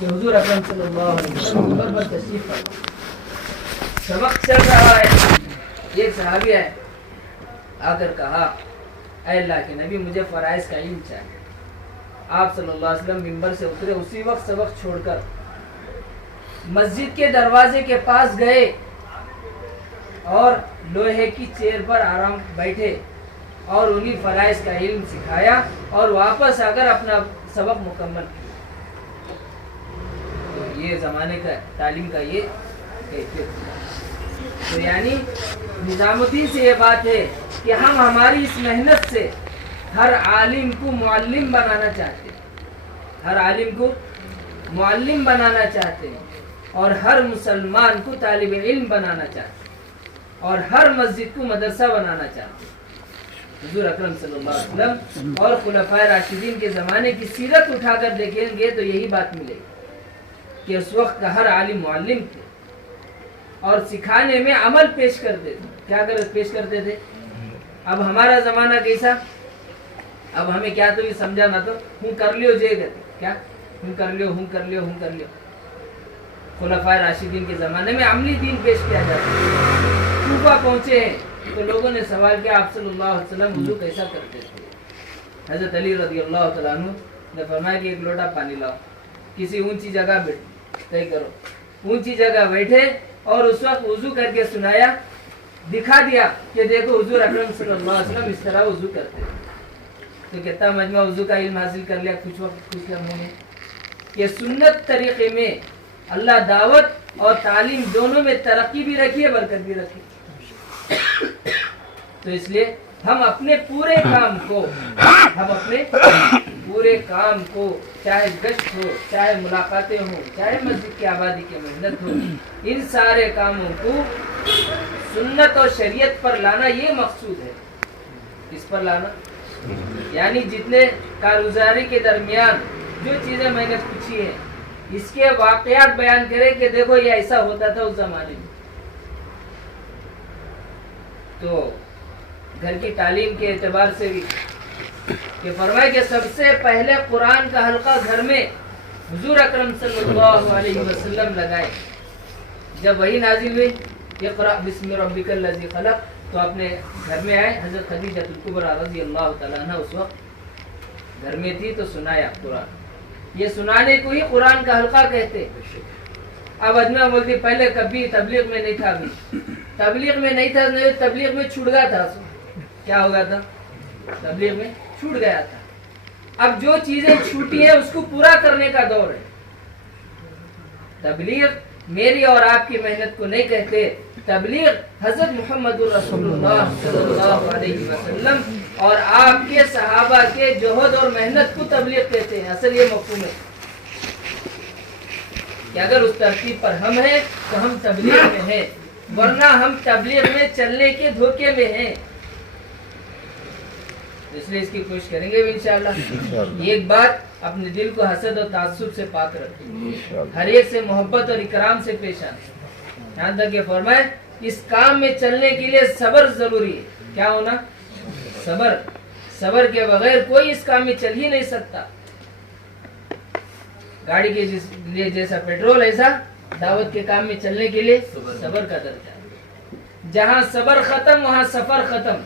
کہ حضور اکرم صلی اللہ علیہ وسلم منبر پر تشریف فرما، سبق چل رہا ہے، ایک صحابی ہے آ کر کہا اے اللہ کے نبی مجھے فرائض کا علم چاہیے۔ آپ صلی اللہ علیہ وسلم منبر سے اترے، اسی وقت سبق چھوڑ کر مسجد کے دروازے کے پاس گئے اور لوہے کی چیئر پر آرام بیٹھے اور انہیں فرائض کا علم سکھایا اور واپس آ کر اپنا سبق مکمل کیا۔ تو یہ زمانے کا تعلیم کا یہ کیفیت، تو یعنی نظام الدین سے یہ بات ہے کہ ہم ہماری اس محنت سے ہر عالم کو معلم بنانا چاہتے ہیں، ہر عالم کو معلم بنانا چاہتے ہیں، اور ہر مسلمان کو طالب علم بنانا چاہتے ہیں، اور ہر مسجد کو مدرسہ بنانا چاہتے ہیں۔ حضور اکرم صلی اللہ علیہ وسلم اور خلفائے راشدین کے زمانے کی سیرت اٹھا کر دیکھیں گے تو یہی بات ملے گی کہ اس وقت کا ہر عالم معلم تھے اور سکھانے میں عمل پیش کرتے تھے۔ کیا پیش کرتے تھے؟ اب ہمارا زمانہ کیسا؟ اب ہمیں کیا تو یہ سمجھا نہ تو ہوں کر لیو جے گا، کیا ہوں کر لیو ہوں کر لیو ہوں کر لیو۔ خلفائے راشدین کے زمانے میں عملی دین پیش کیا جاتا ہے۔ کوفہ پہنچے ہیں تو لوگوں نے سوال کیا آپ صلی اللہ علیہ وسلم وضو کیسا کرتے تھے؟ حضرت علی رضی اللہ تعالیٰ عنہ نے فرمایا کہ ایک لوٹا پانی لاؤ، کسی اونچی جگہ طے کرو، اونچی جگہ بیٹھے اور اس وقت وضو کر کے سنایا، دکھا دیا کہ دیکھو حضور اکرم صلی اللہ علیہ وسلم اس طرح وضو کرتے تھے۔ تو کتنا مجمع وضو کا علم حاصل کر لیا کچھ وقت کچھ لمحوں نے کہ سنت طریقے میں اللہ دعوت اور تعلیم دونوں میں ترقی بھی رکھی ہے، برکت بھی رکھی۔ تو اس لیے ہم اپنے پورے کام کو چاہے گشت ہو، چاہے ملاقاتیں ہوں، چاہے مسجد کی آبادی کی محنت ہو، ان سارے کاموں کو سنت اور شریعت پر لانا یہ مقصود ہے۔ اس پر لانا یعنی جتنے کارگزاری کے درمیان جو چیزیں میں نے پوچھی ہیں اس کے واقعات بیان کرے کہ دیکھو یہ ایسا ہوتا تھا اس زمانے میں۔ تو گھر کی تعلیم کے اعتبار سے بھی کہ فرمائے کہ سب سے پہلے قرآن کا حلقہ گھر میں حضور اکرم صلی اللہ علیہ وسلم لگائے۔ جب وہی نازل ہوئی اقرأ بسم ربک الذی خلق تو اپنے گھر میں آئے، حضرت خدیجہ الکبریٰ رضی اللہ تعالیٰ عنہ اس وقت گھر میں تھی تو سنایا قرآن۔ یہ سنانے کو ہی قرآن کا حلقہ کہتے۔ اب ادنا بولتی پہلے کبھی تبلیغ میں نہیں تھا، تبلیغ میں نہیں تھا، تبلیغ میں چھوٹ گیا تھا۔ کیا ہو گیا تھا؟ تبلیغ میں چھوٹ گیا تھا۔ اب جو چیزیں چھوٹی ہیں اس کو پورا کرنے کا دور ہے۔ تبلیغ میری اور آپ کی محنت کو نہیں کہتے، تبلیغ حضرت محمد رسول اللہ صلی اللہ علیہ وسلم اور آپ کے صحابہ کے جہد اور محنت کو تبلیغ کہتے ہیں۔ اصل یہ مفہوم ہے کہ اگر اس ترتیب پر ہم ہیں تو ہم تبلیغ میں ہیں، ورنہ ہم تبلیغ میں چلنے کے دھوکے میں ہیں۔ اس لیے اس کی کوشش کریں گے انشاءاللہ۔ ایک بات اپنے دل کو حسد اور تعصب سے پاک رکھیں، ہر ایک سے محبت اور اکرام سے پیش آئیں۔ یہاں تک کہ فرمائے اس کام میں چلنے کے لیے صبر ضروری ہے۔ کیا ہونا؟ صبر۔ صبر کے بغیر کوئی اس کام میں چل ہی نہیں سکتا۔ گاڑی کے لیے جیسا پیٹرول ایسا دعوت کے کام میں چلنے کے لیے صبر کا درجہ ہے۔ جہاں صبر ختم وہاں سفر ختم۔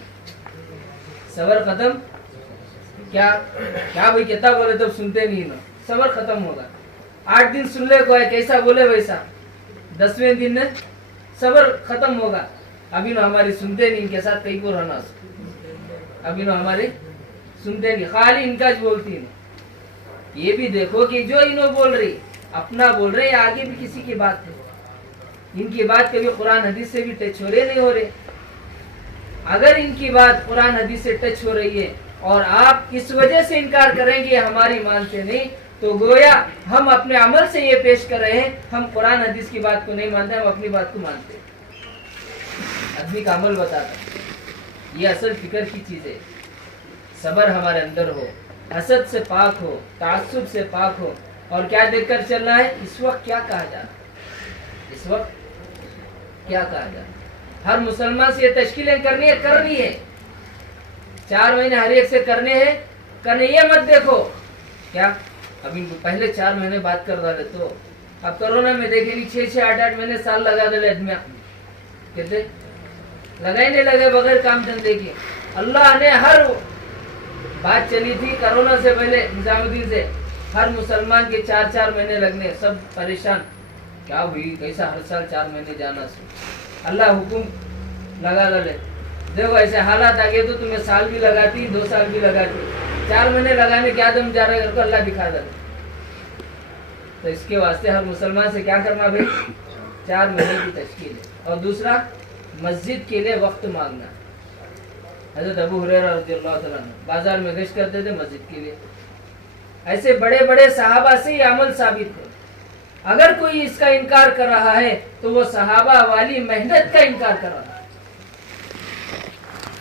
صبر ختم کیا بھائی کہتا بولے تو سنتے نہیں نا، صبر ختم ہوگا۔ 8 دن سن لے کو ہے کیسا بولے ویسا، 10ویں دن میں صبر ختم ہوگا۔ ابھی نو ہماری سنتے نہیں، ان کے ساتھ کئی کو رہنا، ابھی نو ہمارے سنتے نہیں، خالی ان کا بولتی نہیں۔ یہ بھی دیکھو کہ جو انہوں بول رہی اپنا بول رہے ہیں، آگے بھی کسی کی بات ہے، ان کی بات کبھی قرآن حدیث سے بھی ٹچ ہو رہے نہیں ہو رہے۔ اگر ان کی بات قرآن حدیث سے ٹچ ہو رہی ہے اور آپ اس وجہ سے انکار کریں گے ہماری مانتے نہیں، تو گویا ہم اپنے عمل سے یہ پیش کر رہے ہیں ہم قرآن حدیث کی بات کو نہیں مانتے، ہم اپنی بات کو مانتے۔ آدمی کا عمل بتاتا ہے، یہ اصل فکر کی چیز ہے۔ صبر ہمارے اندر ہو، حسد سے پاک ہو، تعصب سے پاک ہو، اور کیا دیکھ کر چلنا ہے اس وقت کیا کہا جا رہا ہے، اس وقت کیا کہا جا رہا ہے۔ ہر مسلمان سے یہ تشکیلیں کرنی ہے 4 مہینے ہر ایک سے کرنے ہیں، کرنے یہ مت دیکھو کیا اب ان کو پہلے 4 مہینے بات کر ڈالے تو اب کرونا میں دیکھیں نہیں 6-8 مہینے سال لگا دے آدمی کہتے لگائے نہیں لگے بغیر کام دھندے کے. اللہ نے ہر بات چلی تھی کرونا سے پہلے نظام الدین سے ہر مسلمان کے 4 مہینے لگنے, سب پریشان کیا ہوئی کیسا ہر سال 4 مہینے جانا سے. اللہ حکم لگا ڈالے دیکھو ایسے حالات آ گئے تو تمہیں سال بھی لگاتی 2 سال بھی لگاتی 4 مہینے لگانے کیا دم جا رہا ہے کو اللہ دکھا دے. تو اس کے واسطے ہر مسلمان سے کیا کرنا بھائی 4 مہینے کی تشکیل ہے. اور دوسرا مسجد کے لیے وقت مانگنا. حضرت ابو ہریرہ رضی اللہ تعالیٰ عنہ بازار میں گشت کرتے تھے مسجد کے لیے. ایسے بڑے بڑے صحابہ سے یہ عمل ثابت ہے. اگر کوئی اس کا انکار کر رہا ہے تو وہ صحابہ والی محنت کا انکار کر رہا ہے.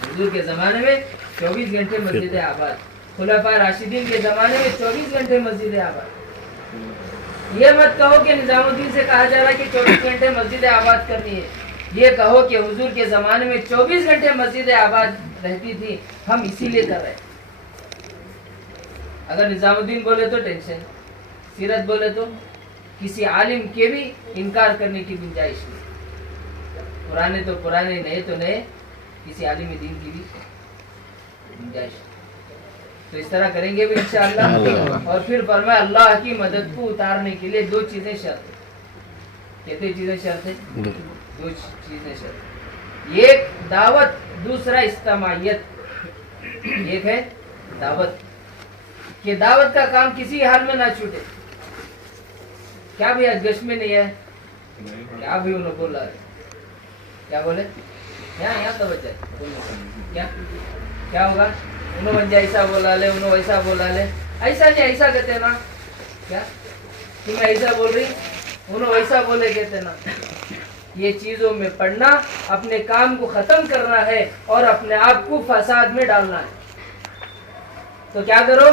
حضور کے زمانے میں 24 گھنٹے مسجد آباد, خلفاء راشدین کے زمانے میں 24 گھنٹے مسجد آباد. یہ مت کہو کہ نظام الدین سے کہا جا رہا ہے کہ 24 گھنٹے مسجد آباد کرنی ہے. یہ کہو کہ حضور کے زمانے میں 24 گھنٹے مسجد آباد رہتی تھی, ہم اسی لیے کر رہے ہیں. اگر نظام الدین بولے تو ٹینشن, سیرت بولے تو کسی عالم کے بھی انکار کرنے کی گنجائش نہیں. پرانے تو پرانے, نئے تو نئے, کسی عالم دین کی بھی گنجائش. تو اس طرح کریں گے بھی انشاءاللہ. اور پھر فرمایا اللہ کی مدد کو اتارنے کے لیے 2 چیزیں شرط ہیں. کتنی چیزیں شرط ہیں؟ 2 چیزیں شرط. ایک دعوت, دوسرا اجتماعیت. ایک ہے دعوت کہ دعوت کا کام کسی حال میں نہ چھوٹے. کیا بھی آج گش میں نہیں ہے کیا بھی انہوں بول رہا ہے کیا بولے یہاں تو بچے کیا ہوگا انہوں بن جائے ایسا بولا لے انہوں ایسا بولا لے. ایسا نہیں ایسا کہتے نا کیا تم ایسا بول رہی انہوں ایسا بولے کہتے نا. یہ چیزوں میں پڑھنا اپنے کام کو ختم کرنا ہے اور اپنے آپ کو فساد میں ڈالنا ہے. تو کیا کرو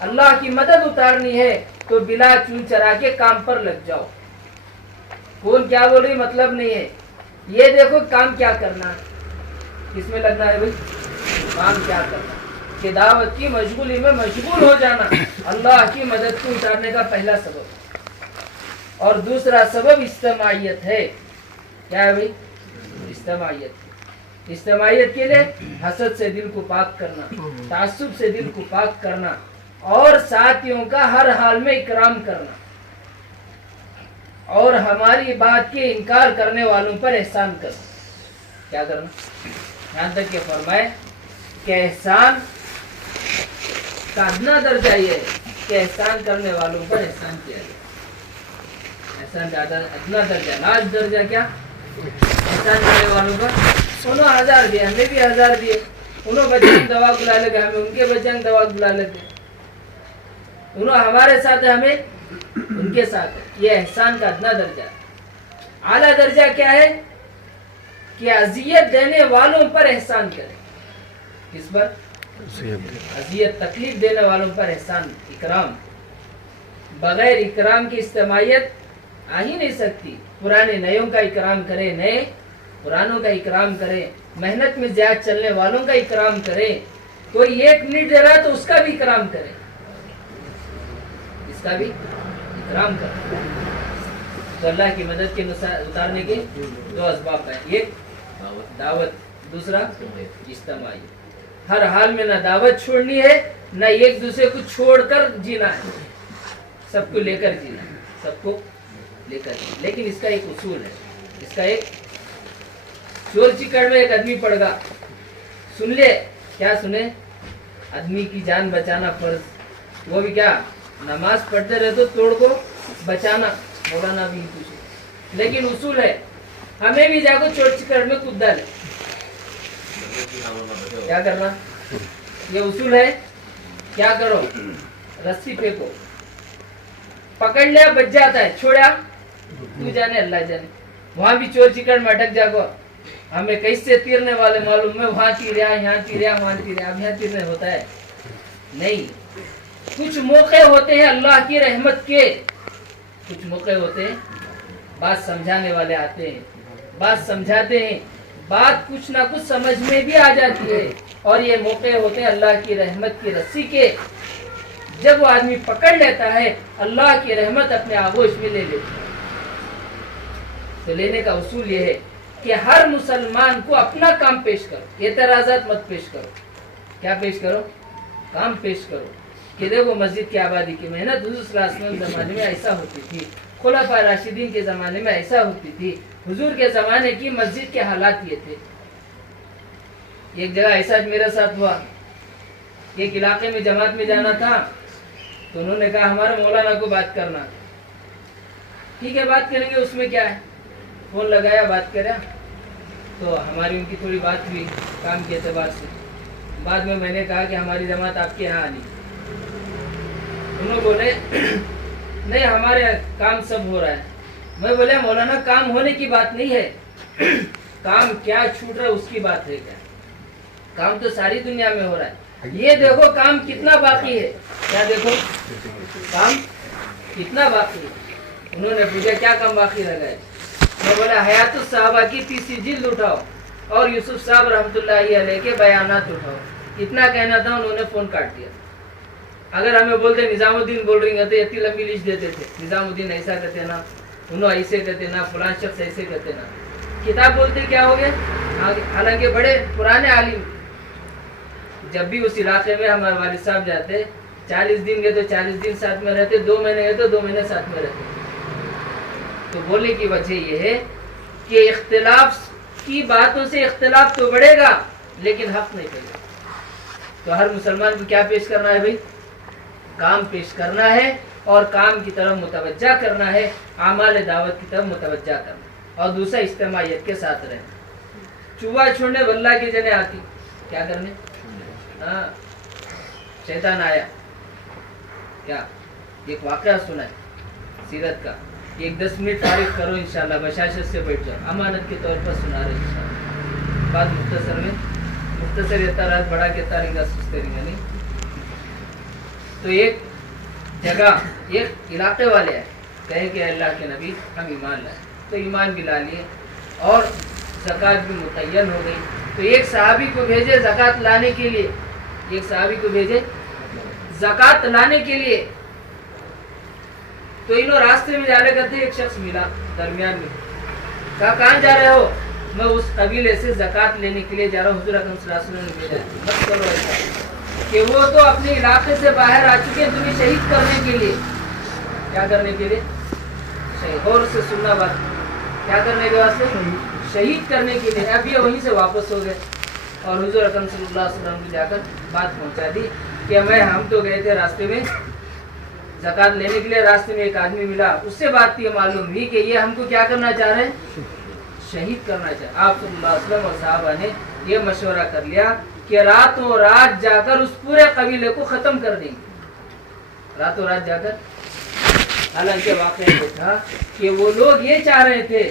اللہ کی مدد اتارنی ہے تو بلا چون چرا کے کام پر لگ جاؤ. کون کیا بول رہی مطلب نہیں ہے. یہ دیکھو کام کیا کرنا ہے, کس میں لگنا ہے بھائی کام کیا کرنا. کہ دعوت کی مشغولی میں مشغول ہو جانا اللہ کی مدد کو اتارنے کا پہلا سبب. اور دوسرا سبب اجتماعیت ہے. کیا ہے بھائی اجتماعیت. اجتماعیت کے لیے حسد سے دل کو پاک کرنا, تعصب سے دل کو پاک کرنا, اور ساتھیوں کا ہر حال میں اکرام کرنا, اور ہماری بات کے انکار کرنے والوں پر احسان کرنا. کیا کرنا یہاں تک کہ فرمائے کہ احسان کا ادنا درجہ یہ ہے کہ احسان کرنے والوں پر احسان کیا جائے. احسان کا ادنا درجہ, لاج درجہ کیا احسان کرنے والوں پر. انہوں 1000 دیے ہمیں بھی 1000 دیے, انہوں بچے دوا بلا لے گئے ہمیں ان کے بچے دوا بلا لیتے, انہوں ہمارے ساتھ ہے ہمیں ان کے ساتھ ہے. یہ احسان کا ادنا درجہ. اعلیٰ درجہ کیا ہے کہ اذیت دینے والوں پر احسان کرے. کس پر اذیت تکلیف دینے والوں پر احسان, اکرام. بغیر اکرام کی اجتماعیت آ ہی نہیں سکتی. پرانے نئےوں کا اکرام کرے, نئے پرانوں کا اکرام کرے, محنت میں زیادہ چلنے والوں کا اکرام کرے. کوئی 1 منٹ دے رہا ہے تو اس کا بھی اکرام کرے, اس کا بھی اکرام کرے. تو اللہ کی مدد کے اتارنے کے 2 اسباب ہیں. ایک دعوت, دوسرا اجتماعی. ہر حال میں نہ دعوت چھوڑنی ہے نہ ایک دوسرے کو چھوڑ کر جینا ہے, سب کو لے کر جینا ہے, سب کو لے کر جینا. لیکن اس کا ایک اصول ہے. اس کا ایک چور چکڑ میں ایک آدمی پڑ گا, سن لے کیا سنے, آدمی کی جان بچانا فرض. وہ بھی کیا نماز پڑھتے رہے تو توڑ کو بچانا, مولانا بھی پوچھے. لیکن اصول ہے ہمیں بھی جا کو چور چکڑ میں کود ڈالے. کیا کرنا یہ اصول ہے. کیا کرو رسی پھینکو, پکڑ لیا بچ جاتا ہے, چھوڑا تو جانے اللہ جانے. وہاں بھی چور چکڑ میں اٹک جاگو, ہمیں کیسے تیرنے والے معلوم, میں وہاں تیریا یہاں تیریا وہاں تیریا. اب یہاں تیرنے ہوتا ہے نہیں. کچھ موقع ہوتے ہیں اللہ کی رحمت کے, کچھ موقع ہوتے ہیں بات سمجھانے والے آتے ہیں, بات سمجھاتے ہیں, بات کچھ نہ کچھ سمجھ میں بھی آ جاتی ہے. اور یہ موقع ہوتے ہیں اللہ کی رحمت کی رسی کے, جب وہ آدمی پکڑ لیتا ہے اللہ کی رحمت اپنے آغوش میں لے لیتا ہے۔ تو لینے کا اصول یہ ہے کہ ہر مسلمان کو اپنا کام پیش کرو، اعتراضات مت پیش کرو۔ کیا پیش کرو؟ کام پیش کرو کہ دیکھو مسجد کی آبادی کی محنت حضور صلی اللہ علیہ وسلم کے زمانے میں ایسا ہوتی تھی، خلفاء راشدین کے زمانے میں ایسا ہوتی تھی، حضور کے زمانے کی مسجد کے حالات یہ تھے۔ ایک جگہ ایسا میرے ساتھ ہوا، ایک علاقے میں جماعت میں جانا تھا، تو انہوں نے کہا ہمارے مولانا کو بات کرنا۔ ٹھیک ہے بات کریں گے، اس میں کیا ہے، فون لگایا بات کرا، تو ہماری ان کی تھوڑی بات ہوئی کام کے اعتبار سے۔ بعد میں نے کہا کہ ہماری جماعت آپ کے یہاں آنی، انہوں بولے نہیں ہمارے کام سب ہو رہا ہے۔ میں بولے مولانا کام ہونے کی بات نہیں ہے، کام کیا چھوٹ رہا ہے اس کی بات ہے، کیا کام تو ساری دنیا میں ہو رہا ہے، یہ دیکھو کام کتنا باقی ہے، کیا دیکھو کام کتنا باقی ہے۔ انہوں نے پوچھا کیا کام باقی رہ گئے؟ میں بولا حیات الصحابہ کی 30 جلد اٹھاؤ اور یوسف صاحب رحمۃ اللہ علیہ کے بیانات اٹھاؤ، اتنا کہنا تھا، انہوں نے فون کاٹ دیا۔ اگر ہمیں بولتے نظام الدین بول رہی ہیں تو اتنی لمبی لسٹ دیتے تھے، نظام الدین ایسا کہتے نا، انہوں ایسے کہتے نا، فلان شخص ایسے کہتے نا، کتاب بولتے کیا ہو گیا۔ حالانکہ بڑے پرانے عالم، جب بھی اس علاقے میں ہمارے والد صاحب جاتے 40 دن گئے تو 40 دن ساتھ میں رہتے، 2 مہینے گئے تو 2 مہینے ساتھ میں رہتے۔ تو بولنے کی وجہ یہ ہے کہ اختلاف کی باتوں سے اختلاف تو بڑھے گا لیکن حق نہیں پڑے گا۔ تو ہر مسلمان کو کیا پیش کرنا ہے بھائی؟ کام پیش کرنا ہے اور کام کی طرف متوجہ کرنا ہے، اعمال دعوت کی طرف متوجہ کرنا، اور دوسرا اجتماعیت کے ساتھ رہنا۔ چوہا چھوڑنے واللہ کی جنے آتی، کیا کرنے؟ ہاں شیطان آیا، کیا ایک واقعہ سنا ہے سیرت کا، ایک 10 منٹ فارغ کرو انشاءاللہ، بشاشت سے بیٹھ جاؤ، امانت کے طور پر سنا رہے انشاءاللہ۔ بعد مختصر یہ رات بڑا کہتا رہیں گا، سستے رہیں گا نہیں۔ تو ایک جگہ ایک علاقے والے آئے، کہے کہ اللہ کے نبی ہم ایمان لائے، تو ایمان بھی لا لیے اور زکوٰۃ بھی متعین ہو گئی۔ تو ایک صحابی کو بھیجے زکوٰۃ لانے کے لیے، ایک صحابی کو بھیجے زکوٰۃ لانے کے لیے۔ تو انہوں راستے میں جا رہے کرتے، ایک شخص ملا درمیان میں، کہا کہاں جا رہے ہو؟ میں اس قبیلے سے زکوٰۃ لینے کے لیے جا رہا ہوں، حضور اکرم صلی اللہ علیہ وسلم نے بھیجا ہے۔ مت کرو ایسا کہ وہ تو اپنے علاقے سے باہر آ چکے ہیں تمہیں شہید کرنے کے لیے۔ کیا کرنے کے لیے؟ غور سے سننا بات، کیا کرنے کے واسطے؟ شہید کرنے کے لیے۔ اب یہ وہیں سے واپس ہو گئے اور حضور اکرم صلی اللہ علیہ وسلم کو جا کر بات پہنچا دی کہ ہم تو گئے تھے راستے میں زکوٰۃ لینے کے لیے، راستے میں ایک آدمی ملا، اس سے بات یہ معلوم ہوئی کہ یہ ہم کو کیا کرنا چاہ رہے ہیں؟ شہید کرنا چاہ رہے۔ آپ صلی اللہ علیہ وسلم اور صحابہ نے یہ مشورہ کر لیا کہ راتوں رات جا کر اس پورے قبیلے کو ختم کر دیں گے، راتوں رات جا کر۔ حالانکہ واقعہ یہ تھا کہ وہ لوگ یہ چاہ رہے تھے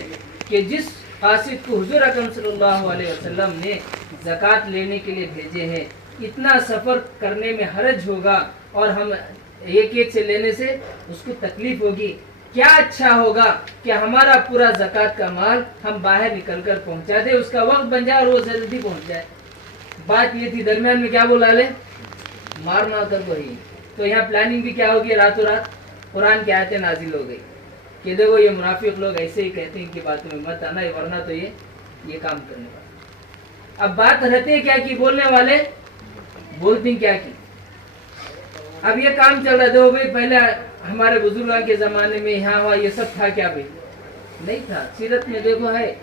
کہ جس قاصد کو حضور اکرم صلی اللہ علیہ وسلم نے زکوٰۃ لینے کے لیے بھیجے ہیں، اتنا سفر کرنے میں حرج ہوگا اور ہم ایک ایک سے لینے سے اس کو تکلیف ہوگی، کیا اچھا ہوگا کہ ہمارا پورا زکوٰۃ کا مال ہم باہر نکل کر پہنچا دیں، اس کا وقت بن جائے اور وہ جلدی پہنچ جائے۔ بات یہ تھی، درمیان میں کیا بولا لے مارنا کر وہی۔ تو یہاں پلاننگ بھی کیا ہوگی، راتوں رات قرآن کی آیتیں نازل ہو گئی کہ دیکھو یہ منافق لوگ ایسے ہی کہتے ہیں کہ باتوں میں مت آنا، ورنہ تو یہ کام کرنے والا۔ اب بات رہتے ہیں کیا کی، بولنے والے بولتے ہیں کیا کی۔ اب یہ کام چل رہا تھا بھائی، پہلے ہمارے بزرگوں کے زمانے میں یہاں ہوا یہ سب تھا کیا بھائی؟ نہیں تھا۔ سیرت میں دیکھو ہے،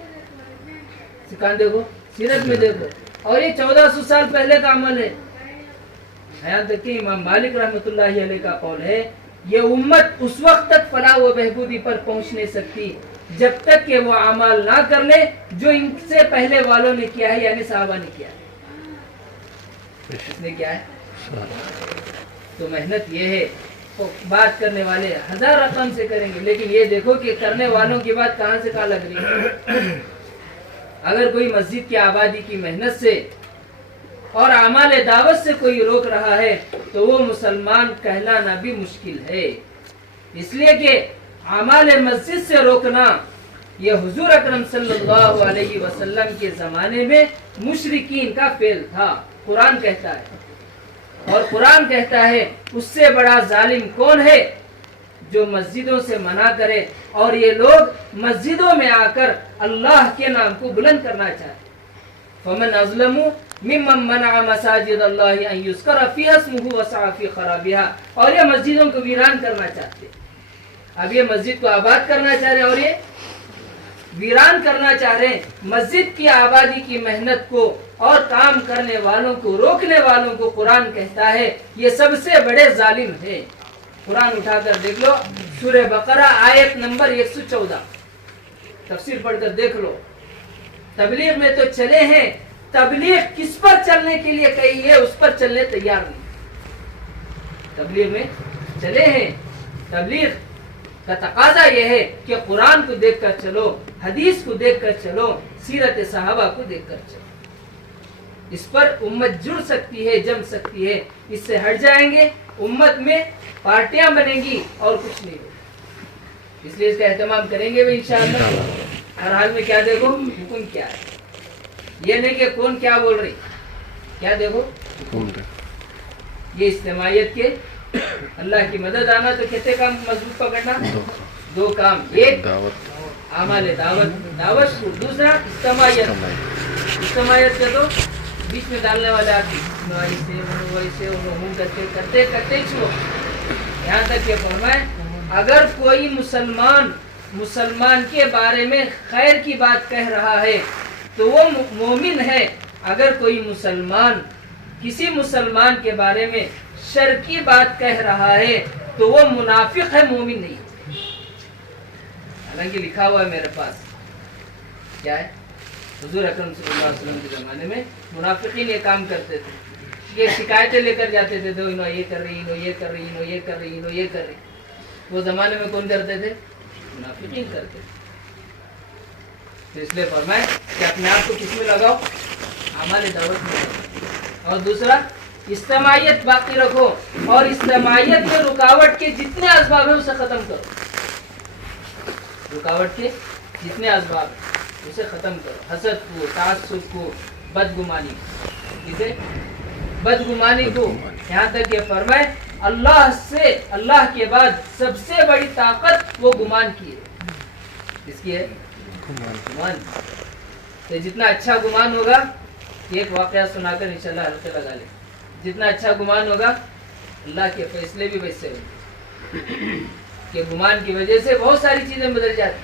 سکان دیکھو سیرت میں دیکھو، اور یہ 1400 سال پہلے کا عمل ہے۔ یہاں تک کہ امام مالک رحمۃ اللہ علیہ کا قول ہے، یہ امت اس وقت تک فلاح و بہبودی پر پہنچ نہیں سکتی جب تک کہ وہ اعمال نہ کر لے جو ان سے پہلے والوں نے کیا ہے، یعنی صحابہ نے کیا ہے۔ اس نے کیا ہے؟ تو محنت یہ ہے، بات کرنے والے 1000 رقم سے کریں گے، لیکن یہ دیکھو کہ کرنے والوں کی بات کہاں سے کہاں لگ رہی ہے۔ اگر کوئی مسجد کی آبادی کی محنت سے اور اعمال دعوت سے کوئی روک رہا ہے تو وہ مسلمان کہلانا بھی مشکل ہے، اس لیے کہ اعمال مسجد سے روکنا یہ حضور اکرم صلی اللہ علیہ وسلم کے زمانے میں مشرکین کا فعل تھا۔ قرآن کہتا ہے اور قرآن کہتا ہے اس سے بڑا ظالم کون ہے جو مسجدوں سے منع کرے اور یہ لوگ مسجدوں میں آ کر اللہ کے نام کو بلند کرنا چاہتے. فمن اظلم ممن منع مساجد اللہ ان یذکر فیہا اسمہ وسعی فی خرابها. اور یہ مسجدوں کو ویران کرنا چاہتے. اب یہ مسجد کو آباد کرنا چاہ رہے ہیں اور یہ ویران کرنا چاہ رہے ہیں. مسجد کی آبادی کی محنت کو اور کام کرنے والوں کو روکنے والوں کو قرآن کہتا ہے یہ سب سے بڑے ظالم ہے. قرآن اٹھا کر دیکھ لو, سورہ بقرہ آیت نمبر 114, تفسیر پڑھ کر دیکھ لو. تبلیغ میں تو چلے ہیں, تبلیغ کس پر چلنے کے لیے کہی ہے اس پر چلنے تیار نہیں. تبلیغ میں چلے ہیں, تبلیغ کا تقاضا یہ ہے کہ قرآن کو دیکھ کر چلو, حدیث کو دیکھ کر چلو, سیرت صحابہ کو دیکھ کر چلو. اس پر امت جڑ سکتی ہے, جم سکتی ہے. اس سے ہٹ جائیں گے امت میں پارٹیاں بنیں گی اور کچھ نہیں ہوگا. اس لیے اس کا اہتمام کریں گے بھی انشاءاللہ. ہر حال میں کیا دیکھو حکم کیا ہے, یہ نہیں کہ کون کیا بول رہی, کیا دیکھو یہ اجتماعیت کے اللہ کی مدد آنا. تو کتنے کام مضبوط پکڑنا, 2 کام. ایک اعمال دعوت کو, دوسرا اجتماعیت. اجتماعیت کا تو بیچ میں ڈالنے والے آدمی ویسے کرتے کرتے چھوڑو. یہاں تک کہ فرمائے اگر کوئی مسلمان کے بارے میں خیر کی بات کہہ رہا ہے تو وہ مومن ہے. اگر کوئی مسلمان کسی مسلمان کے بارے میں شر کی بات کہہ رہا ہے تو وہ منافق ہے, مومن نہیں. حالانکہ لکھا ہوا ہے میرے پاس, کیا ہے, حضور اکرم صلی اللہ علیہ وسلم کے زمانے میں منافقین یہ کام کرتے تھے. یہ شکایتیں لے کر جاتے تھے, تو انہوں یہ کر رہی, انہوں یہ کر رہی, انہوں یہ کر رہی, انہوں یہ کر رہی. وہ زمانے میں کون کرتے تھے, منافقین کرتے تھے. تو اس لیے فرمائے کہ اپنے آپ کو کس میں لگاؤ, اعمال دعوت میں لگاؤ. اور دوسرا اجتماعیت باقی رکھو, اور اجتماعیت میں رکاوٹ کے جتنے اسباب ہیں اسے ختم کرو. رکاوٹ کے جتنے اسباب ہیں اسے ختم کرو. حسد کو, تعصب کو, بدگمانی, کسے بدگمانی کو. یہاں تک کہ فرمائے اللہ سے, اللہ کے بعد سب سے بڑی طاقت وہ گمان کی ہے. اس کی ہے گمان. تو جتنا اچھا گمان ہوگا, ایک واقعہ سنا کر انشاءاللہ حلقے لگا لیں. جتنا اچھا گمان ہوگا اللہ کے فیصلے بھی ویسے ہوں کہ گمان کی وجہ سے بہت ساری چیزیں بدل جاتی.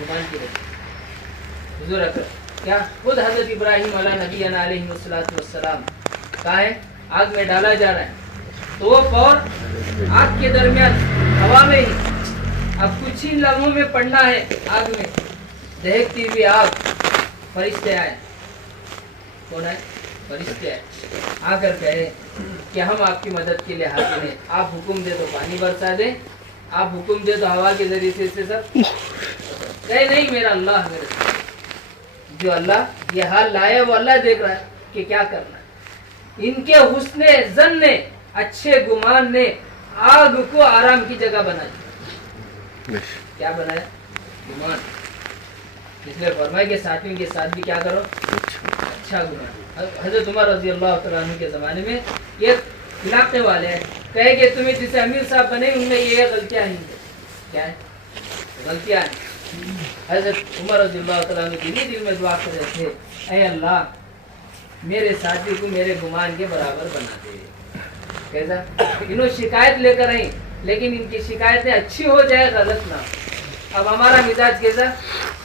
گمان کی وجہ حضور اکرم کیا خود حضرت ابراہیم علیہ نبینا علیہ السلام کہاں ہے, آگ میں ڈالا جا رہا ہے. تو وہ فور آگ کے درمیان ہوا میں ہی, اب کچھ ہی لمحوں میں پڑنا ہے آگ میں. دہکتی ہوئی آگ, فرشتے آئے. کون ہے, فرشتے آئے. آ کر کہے کہ ہم آپ کی مدد کے لیے حاضر ہیں. آپ حکم دے تو پانی برسا دیں, آپ حکم دے تو ہوا کے ذریعے سے سب. کہے نہیں, میرا اللہ میرے ساتھ. جو اللہ یہ حال لایا وہ اللہ دیکھ رہا ہے کہ کیا کرنا ہے. ان کے حسن ظن نے, اچھے گمان نے آگ کو آرام کی جگہ بنا دی. کیا بنایا, گمان. اس لیے فرمایا کہ ساتھیوں کے ساتھ بھی کیا کرو, اچھا گمان. حضرت عمر رضی اللہ تعالیٰ عنہ کے زمانے میں یہ علاقے والے ہیں, کہے کہ تمہیں جسے امیر صاحب بنے ان میں یہ غلطیاں ہیں. کیا ہے غلطیاں ہیں. حضرت عمر رضی اللہ تعالیٰ عنہ دلی دل میں دعا کر رہے تھے, اے اللہ میرے ساتھی کو میرے گمان کے برابر بنا دے. کیسا, انہوں شکایت لے کر آئیں لیکن ان کی شکایتیں اچھی ہو جائے, غلط نہ. اب ہمارا مزاج کیسا,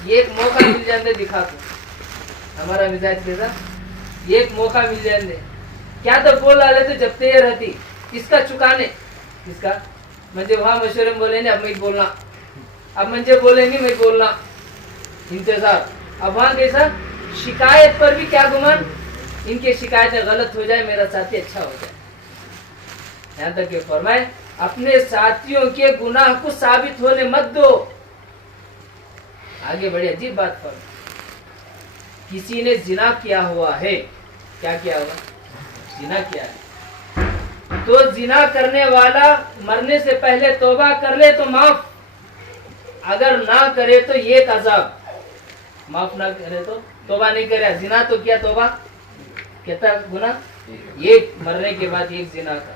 یہ ایک موقع مل جانے دکھا کو. ہمارا مزاج کیسا, یہ ایک موقع مل جانے کیا تو بول رہے تھے جب تیر رہتی کس کا چکانے, کس کا. مجھے وہاں مشورے میں بولے نہیں, اب میں بولنا, اب مجھے بولے نہیں میں بولنا, انتظار. اب وہاں کیسا, شکایت پر بھی کیا گمان, ان کی شکایتیں غلط ہو جائے, میرا ساتھی اچھا ہو جائے. یہاں تک کہ فرمائے اپنے ساتھیوں کے گناہ کو ثابت ہونے مت دو. آگے بڑی عجیب بات فرمائے, کسی نے زنا کیا ہوا ہے, کیا کیا ہوا, زنا کیا ہے, تو زنا کرنے والا مرنے سے پہلے توبہ کر لے تو معاف, اگر نہ کرے تو یہ عذاب. معاف نہ کرے تو توبہ نہیں کرے, زنا تو کیا, توبہ کہتا گناہ ایک مرنے کے بعد ایک زنا کا،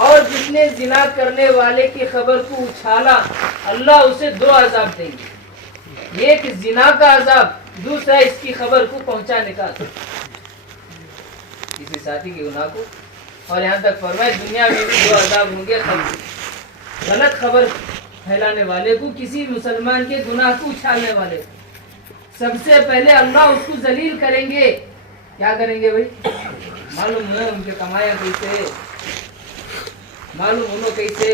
اور جس نے زنا کرنے والے کی خبر کو اچھالا اللہ اسے 2 عذاب دیں گے، ایک زنا کا عذاب، دوسرا اس کی خبر کو پہنچانے کا عذاب، کسی ساتھی کے گناہ کو، اور یہاں تک فرمائے دنیا میں بھی 2 عذاب ہوں گے، غلط خبر پھیلانے والے کو، کسی مسلمان کے گناہ کو اچھالنے والے کو۔ سب سے پہلے اللہ اس کو ذلیل کریں گے، کیا کریں گے بھائی؟ معلوم ہے ان کے کمایا کیسے، معلوم انہوں کیسے،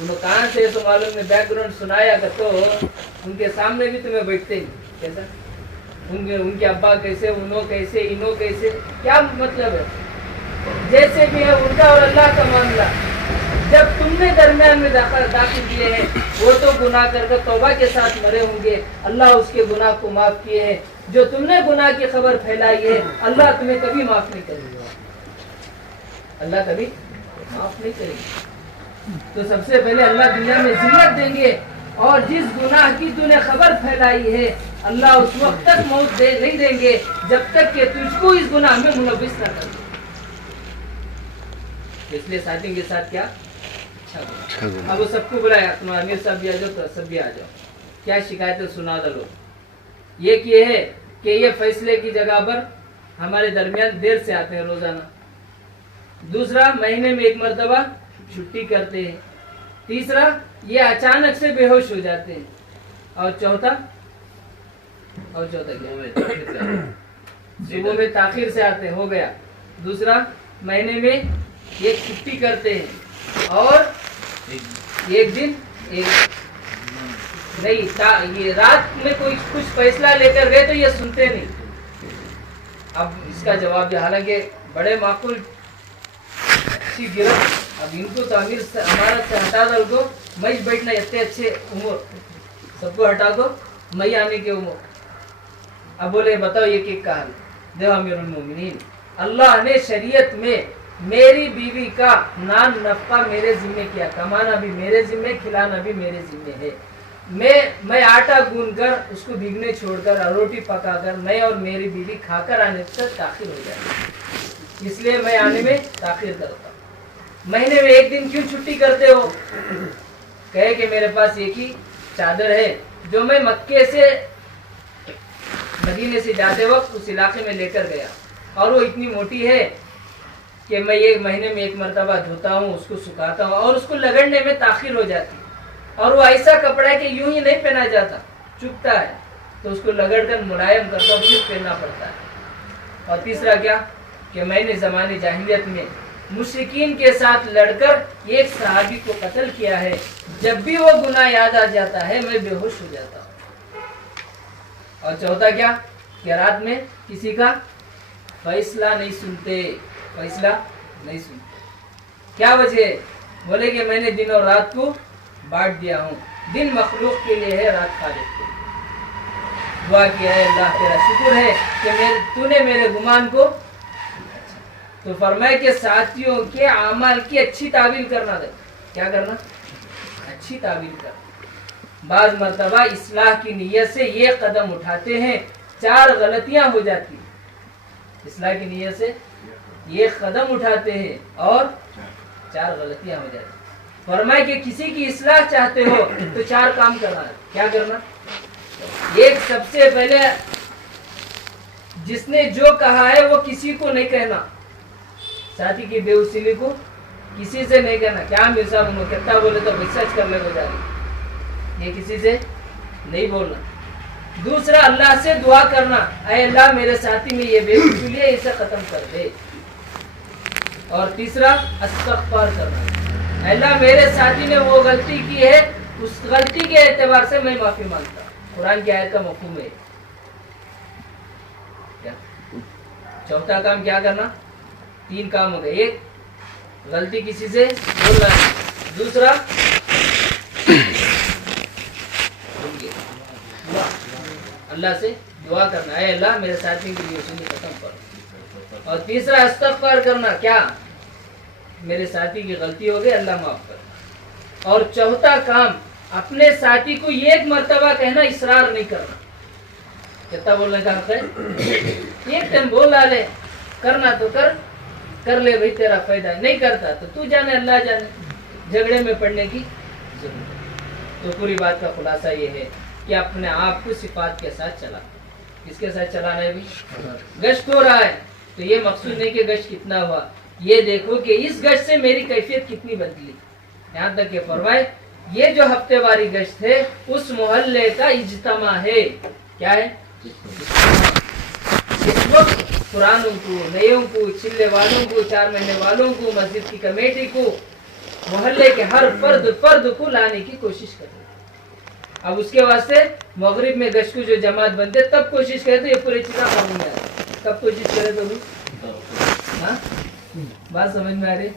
انہوں کہاں سے، تو معلوم نے بیک گراؤنڈ سنایا کہ تو ان کے سامنے بھی تمہیں بیٹھتے ہیں کیسا، ان کے ابا کیسے، انہوں کیسے، انہوں کیسے، کیا مطلب ہے؟ جیسے بھی ہے ان کا اور اللہ کا معاملہ، جب تم نے درمیان میں داخل کیے ہیں، وہ تو گناہ کر کے توبہ کے ساتھ مرے ہوں گے، اللہ اس کے گناہ کو معاف کیے ہیں، جو تم نے گناہ کی خبر پھیلائی ہے اللہ تمہیں کبھی معاف نہیں کرے گا، اللہ کبھی معاف نہیں کرے گا۔ تو سب سے پہلے اللہ دنیا میں ذلت دیں گے، اور جس گناہ کی تو نے خبر پھیلائی ہے اللہ اس وقت تک موت نہیں دیں گے جب تک کہ تجھ کو اس گناہ میں ملوث نہ کر دے۔ اس لیے ساتھی کے ساتھ کیا اچھا گناہ۔ اب وہ سب کو بلایا، تمہارا امیر صاحب بھی آ جاؤ تو سب بھی آ جاؤ، کیا شکایتیں سنا دو۔ ایک یہ ہے کہ یہ فیصلے کی جگہ پر ہمارے درمیان دیر سے آتے ہیں روزانہ، دوسرا مہینے میں 1 مرتبہ چھٹی کرتے ہیں، تیسرا یہ اچانک سے بے ہوش ہو جاتے ہیں، اور چوتھا کیا، صبح میں تاخیر سے آتے ہیں، ہو گیا، دوسرا مہینے میں ایک چھٹی کرتے ہیں، اور ایک دن نہیں، یہ رات میں کوئی کچھ فیصلہ لے کر گئے تو یہ سنتے نہیں۔ اب اس کا جواب دیا، حالانکہ بڑے معقول اچھی گرفت، اب ان کو تو امیر امارت سے ہٹا دو کو، میں بیٹھنا اتنے اچھے عمر، سب کو ہٹا دو میں آنے کے عمر۔ اب بولے بتاؤ یہ ایک کا حل، دیو امیر المومنین، اللہ نے شریعت میں میری بیوی کا نان نفقہ میرے ذمہ کیا، کمانا بھی میرے ذمہ، کھلانا بھی میرے ذمہ ہے، میں آٹا گون کر اس کو بھیگنے چھوڑ کر روٹی پکا کر میں اور میری بیوی کھا کر آنے تک تاخیر ہو جائے، اس لیے میں آنے میں تاخیر کرتا ہوں۔ مہینے میں 1 دن کیوں چھٹی کرتے ہو؟ کہے کہ میرے پاس ایک ہی چادر ہے جو میں مکے سے مدینے سے جاتے وقت اس علاقے میں لے کر گیا، اور وہ اتنی موٹی ہے کہ میں 1 مہینے میں 1 مرتبہ دھوتا ہوں، اس کو سکھاتا ہوں، اور اس کو لگڑنے میں تاخیر ہو جاتی، اور وہ ایسا کپڑا ہے کہ یوں ہی نہیں پہنا جاتا، چپتا ہے، تو اس کو لگڑ کر ملائم کرتا ہوں، پھر پہننا پڑتا ہے۔ اور تیسرا کیا کہ میں نے زمانے جاہلیت میں مشرکین کے ساتھ لڑ کر ایک صحابی کو قتل کیا ہے، جب بھی وہ گناہ یاد آ جاتا ہے میں بے ہوش ہو جاتا ہوں۔ اور چوتھا کیا کہ رات میں کسی کا فیصلہ نہیں سنتے، فیصلہ نہیں سنتے، کیا وجہ ہے؟ بولے کہ میں نے دن اور رات کو بانٹ دیا ہوں، دن مخلوق کے لیے ہے، رات خالق کے لیے۔ دعا کیا ہے اللہ تیرا شکر ہے کہ تو نے میرے گمان کو، تو فرمائے کہ ساتھیوں کے اعمال کی اچھی تعبیر کرنا دے، کیا کرنا؟ اچھی تعبیر کرنا۔ بعض مرتبہ اصلاح کی نیت سے یہ قدم اٹھاتے ہیں 4 غلطیاں ہو جاتی ہیں، اصلاح کی نیت سے یہ قدم اٹھاتے ہیں اور 4 غلطیاں ہو جاتی ہیں۔ فرمائے کہ کسی کی اصلاح چاہتے ہو تو 4 کام کرنا ہے، کیا کرنا؟ ایک، سب سے پہلے جس نے جو کہا ہے وہ کسی کو نہیں کہنا، ساتھی کی بے وسیلی کو کسی سے نہیں کہنا، کیا میرے صاحب انہوں کہتا بولے تو ریسرچ کرنے کو جا رہی، یہ کسی سے نہیں بولنا۔ دوسرا اللہ سے دعا کرنا، اے اللہ میرے ساتھی میں یہ بے وسیلی ہے اسے ختم کر دے۔ اور تیسرا استغفار کرنا، اے اللہ میرے ساتھی نے وہ غلطی کی ہے، اس غلطی کے اعتبار سے میں معافی مانگتا ہوں۔ قرآن کی آیت کا مفہوم ہے۔ چوتھا کام کیا کرنا؟ 3 کام ہو گئے، ایک غلطی کسی سے بولنا، دوسرا اللہ سے دعا کرنا، اے اللہ میرے ساتھی کی بیوسیلی ختم کر، اور تیسرا استغفار کرنا، کیا میرے ساتھی کی غلطی ہو گئی اللہ معاف کر، اور چوتھا کام اپنے ساتھی کو 1 مرتبہ کہنا، اصرار نہیں کرنا۔ کتنا بولنے کا حق ہے؟ ایک ٹائم بول ڈالے، کرنا تو کر، کر لے بھائی تیرا فائدہ، نہیں کرتا تو تو جانے اللہ جانے، جھگڑے میں پڑنے کی ضرورت ہے۔ تو پوری بات کا خلاصہ یہ ہے کہ اپنے آپ کو صفات کے ساتھ چلا، کس کے ساتھ چلانا ہے بھی؟ گشت ہو رہا ہے تو یہ مقصود نہیں کہ گشت کتنا ہوا، یہ دیکھو کہ اس گشت سے میری کیفیت کتنی بدلی، یہاں تک کہ فرمائے یہ جو ہفتے واری گشت ہے اس محلے کا اجتماع ہے، کیا ہے؟ اس وقت پرانوں کو، نئےوں کو، چلے والوں کو، 4 مہینے والوں کو، مسجد کی کمیٹی کو، محلے کے ہر فرد کو لانے کی کوشش کرے۔ اب اس کے واسطے مغرب میں گشت کو جو جماعت بنتے تب کوشش کرے تو یہ پورے چیزیں قابو میں آئے، کب کوشش کرے تو ہاں بات سمجھ میں آ رہی؟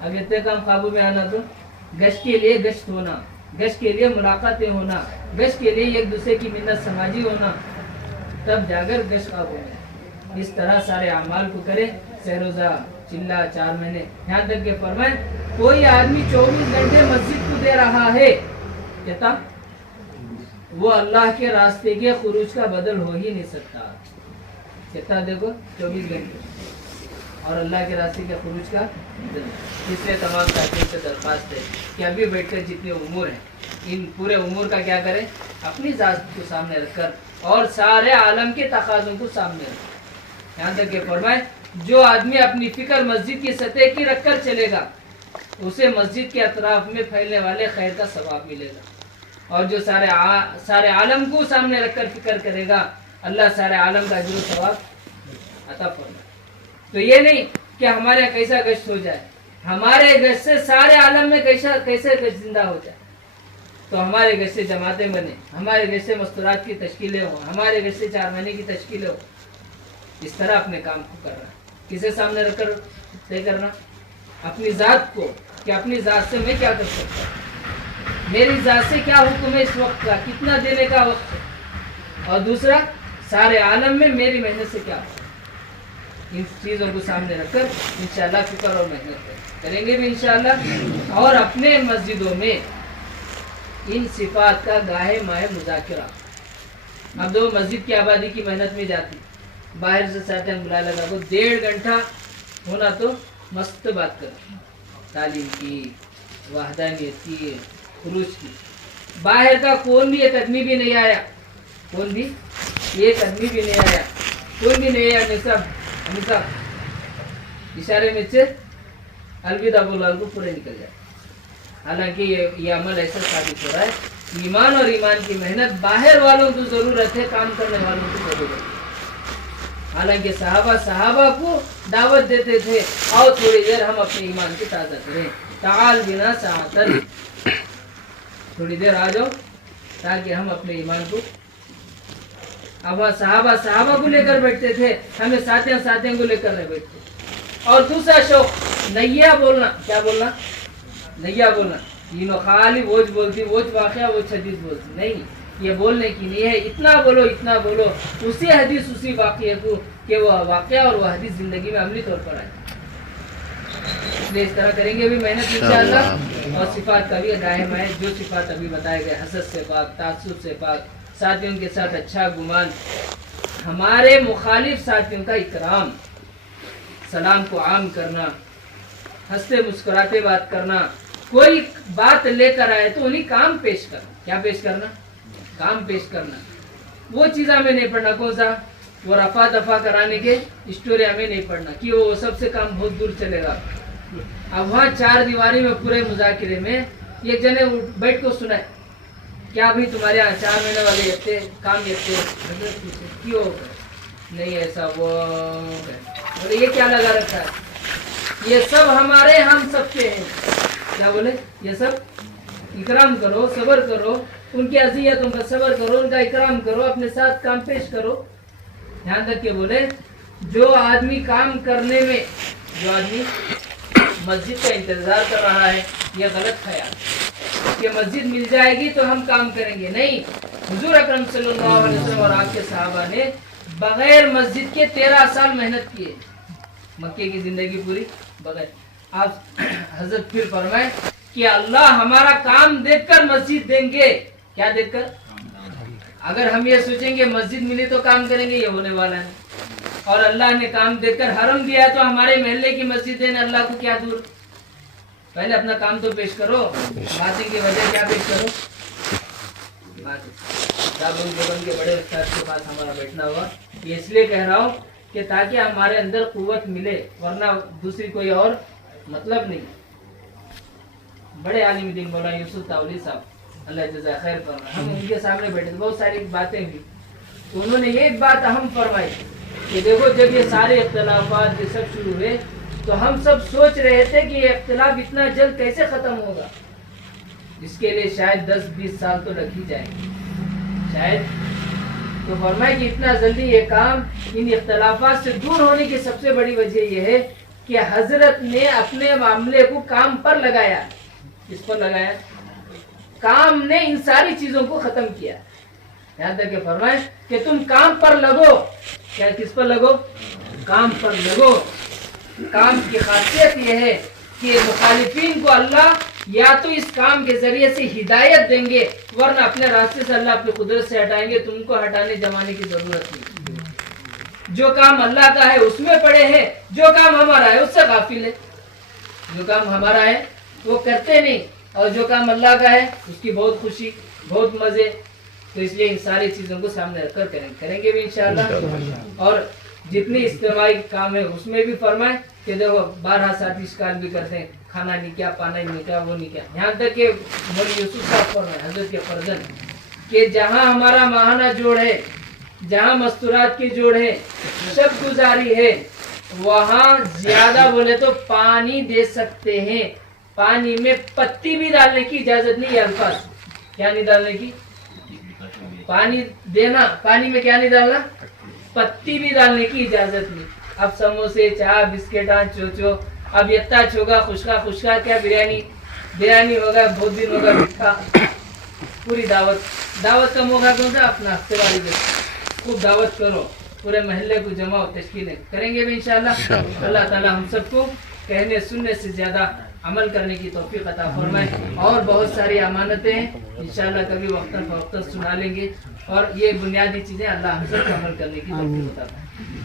اب اتنے کام قابو میں آنا تو گشت کے لیے گشت ہونا، گشت کے لیے ملاقاتیں ہونا، گشت کے لیے ایک دوسرے کی منت سماجی ہونا، تب جا کر گشت قابو میں۔ اس طرح سارے اعمال کو کرے، سہ روزہ، چلہ، 4 مہینے، یہاں تک کہ فرمائے کوئی آدمی 24 گھنٹے مسجد کو دے رہا ہے کہتا وہ اللہ کے راستے کے خروج کا بدل ہو ہی نہیں سکتا، کہتا دیکھو 24 گھنٹے اور اللہ کے راستے کے خروج کا بدل۔ اس لیے تمام ساتھیوں سے درخواست ہے کہ ابھی بیٹھ کر جتنے امور ہیں ان پورے امور کا کیا کریں، اپنی ذات کو سامنے رکھ کر اور سارے عالم کے تقاضوں کو سامنے رکھ، یہاں تک کہ فرمائے جو آدمی اپنی فکر مسجد کی سطح کی رکھ کر چلے گا اسے مسجد کے اطراف میں پھیلنے والے خیر کا ثواب ملے گا، اور جو سارے عالم کو سامنے رکھ کر فکر کرے گا اللہ سارے عالم کا اجر و ثواب عطا فرمائے۔ تو یہ نہیں کہ ہمارے یہاں کیسا گشت ہو جائے، ہمارے گشت سے سارے عالم میں کیسے گشت زندہ ہو جائے، تو ہمارے گشت سے جماعتیں بنے، ہمارے گشت سے مستورات کی تشکیلیں ہوں، ہمارے گشت سے 4 مہینے کی تشکیلیں ہوں، اس طرح اپنے کام کو کرنا، کسے سامنے رکھ کر طے کرنا، اپنی ذات کو کہ اپنی ذات سے میں کیا کر سکتا ہوں، میری ذات سے کیا حکم ہے اس وقت کا، کتنا دینے کا وقت ہے، اور دوسرا سارے عالم میں میری محنت سے کیا ہو، ان چیزوں کو سامنے رکھ کر انشاءاللہ فکر اور محنت کریں گے بھی انشاءاللہ، اور اپنے مسجدوں میں ان صفات کا گاہے ماہے مذاکرہ۔ اب دو مسجد کی آبادی کی محنت میں جاتی، باہر سے ساتھ بلا لگا کو 1.5 گھنٹہ ہونا تو مست بات کرو، تعلیم کی، وحدانیت کی، خروج کی، باہر کا کون بھی ایک آدمی بھی نہیں آیا، کون بھی ایک آدمی بھی نہیں آیا، کوئی بھی نہیں آیا، ہم سب اشارے میں سے الوداع بولا کو پورے نکل جائے۔ حالانکہ یہ عمل ایسا ثابت ہو رہا ہے ایمان اور ایمان کی محنت باہر والوں کو ضرورت ہے، کام کرنے والوں کو ضرورت ہے۔ حالانکہ صحابہ کو دعوت دیتے تھے آؤ تھوڑی دیر ہم اپنے ایمان کی تازہ کریں، تعال بنا ساعتن، تھوڑی دیر آ جاؤ تاکہ ہم اپنے ایمان کو، اب صحابہ کو لے کر بیٹھتے تھے، ہمیں ساتھیوں کو لے کر نہیں بیٹھتے۔ اور دوسرا شوق نیا بولنا، کیا بولنا؟ نیا بولنا، یہ خالی ووج بولتی، ووج واقعہ ووج حدیث بولتی، نہیں، یہ بولنے کی نہیں ہے، اتنا بولو اسی حدیث اسی واقعے کو کہ وہ واقعہ اور وہ حدیث زندگی میں عملی طور پر آئے۔ اس لیے اس طرح کریں گے بھی محنت انشاءاللہ، اور صفات کا بھی گاہے ماہے جو صفات ابھی بتائے گئے، حسد سے پاک، تعصب سے پاک، ساتھیوں کے ساتھ اچھا گمان، ہمارے مخالف ساتھیوں کا اکرام، سلام کو عام کرنا، ہنستے مسکراتے بات کرنا، کوئی بات لے کر آئے تو انہیں کام پیش کرنا، کیا پیش کرنا؟ کام پیش کرنا، وہ چیز ہمیں نہیں پڑھنا، کون سا؟ وہ رفع دفع کرانے کے اسٹوری ہمیں نہیں پڑھنا کہ وہ سب سے کام بہت دور چلے گا۔ اب وہاں 4 دیواری میں پورے مذاکرے میں ایک جنے بیٹھ کو سنائے کیا بھائی تمہارے یہاں 4 مہینے والے یکتے کام یکتے کیوں نہیں ایسا، وہ یہ کیا لگا رکھا ہے، یہ سب ہمارے ہم سب کے ہیں، کیا بولے؟ یہ سب اکرام کرو، صبر کرو، ان کی اذیتوں کا صبر کرو، ان کا اکرام کرو، اپنے ساتھ کام پیش کرو۔ یہاں تک کہ بولے جو آدمی کام کرنے میں، جو آدمی مسجد کا انتظار کر رہا ہے، یہ غلط خیال کہ مسجد مل جائے گی تو ہم کام کریں گے، نہیں۔ حضور اکرم صلی اللہ علیہ وسلم اور آپ کے صحابہ نے بغیر مسجد کے 13 سال محنت کیے، مکے کی زندگی پوری بغیر۔ آپ حضرت پھر فرمائے کہ اللہ ہمارا کام دیکھ کر مسجد دیں گے، کیا دیکھ کر؟ اگر ہم یہ سوچیں گے مسجد ملی تو کام کریں گے، یہ ہونے والا ہے۔ اور اللہ نے کام دیکھ کر حرم دیا تو ہمارے محلے کی مسجدیں نے اللہ کو کیا دور. پہلے اپنا کام تو پیش کرو, باتیں کی وجہ کیا پیش کرو. دیوبند کے بڑے استاد کے پاس ہمارا بیٹھنا ہوا, یہ اس لیے کہہ رہا ہوں کہ تاکہ ہمارے اندر قوت ملے, ورنہ دوسری کوئی اور مطلب نہیں. بڑے عالم دین مولانا یوسف تاولی صاحب اللہ جزائے خیر فرمائے, ہم ان کے سامنے بیٹھے تھے, بہت ساری باتیں ہوئی تو انہوں نے ایک بات اہم فرمائی کہ دیکھو جب یہ سارے اختلافات یہ سب شروع ہوئے تو ہم سب سوچ رہے تھے کہ یہ اختلاف اتنا جلد کیسے ختم ہوگا. اس کے لیے شاید 10-20 سال تو لگ ہی جائیں گے شاید. تو فرمائے کہ اتنا جلدی یہ کام ان اختلافات سے دور ہونے کی سب سے بڑی وجہ یہ ہے کہ حضرت نے اپنے معاملے کو کام پر لگایا. کس پر لگایا؟ کام نے ان ساری چیزوں کو ختم کیا. یہاں تک کہ فرمائے کہ تم کام پر لگو. کیا کس پر لگو؟ کام پر لگو. کام کی خاصیت یہ ہے کہ مخالفین کو اللہ یا تو اس کام کے ذریعے سے ہدایت دیں گے, ورنہ اپنے راستے سے اللہ اپنی قدرت سے ہٹائیں گے. تم کو ہٹانے جمانے کی ضرورت نہیں. جو کام اللہ کا ہے اس میں پڑے ہیں, جو کام ہمارا ہے اس سے غافل ہے. جو کام ہمارا ہے وہ کرتے نہیں, اور جو کام اللہ کا ہے اس کی بہت خوشی, بہت مزے. تو اس لیے ان ساری چیزوں کو سامنے رکھ کر کریں گے بھی انشاءاللہ. اور جتنی اجتماعی کام ہے اس میں بھی فرمائے کہ دیکھو 12 ساتھی شکار بھی کرتے ہیں, کھانا نہیں کیا, پانا نہیں کیا, وہ نہیں کیا. یہاں تک کہ مولانا یوسف صاحب فرمائے حضرت کے فرزند کہ جہاں ہمارا ماہانہ جوڑ ہے, جہاں مستورات کی جوڑ ہے, شب گزاری ہے, وہاں زیادہ بولے تو پانی دے سکتے ہیں. پانی میں پتی بھی ڈالنے کی اجازت نہیں. یہ الفاظ کیا نہیں ڈالنے کی, پانی دینا, پانی میں کیا نہیں ڈالنا, پتی بھی ڈالنے کی اجازت نہیں. اب سموسے, چائے, بسکٹاں, چوچو, اب یتا چھوگا, خشکا کیا بریانی ہوگا, بہت دن ہوگا میٹھا, پوری دعوت کا موقع کون سا, اپنا ہفتے والی دن خوب دعوت کرو, پورے محلے کو جماؤ, تشکیلیں کریں گے بھی انشاءاللہ. اللہ تعالی ہم سب کو کہنے سننے سے زیادہ عمل کرنے کی توفیق عطا فرمائے. اور بہت ساری امانتیں ہیں انشاءاللہ کبھی وقتاً فوقتاً سنا لیں گے, اور یہ بنیادی چیزیں اللہ ہم سب کو عمل کرنے کی توفیق عطا فرمائے.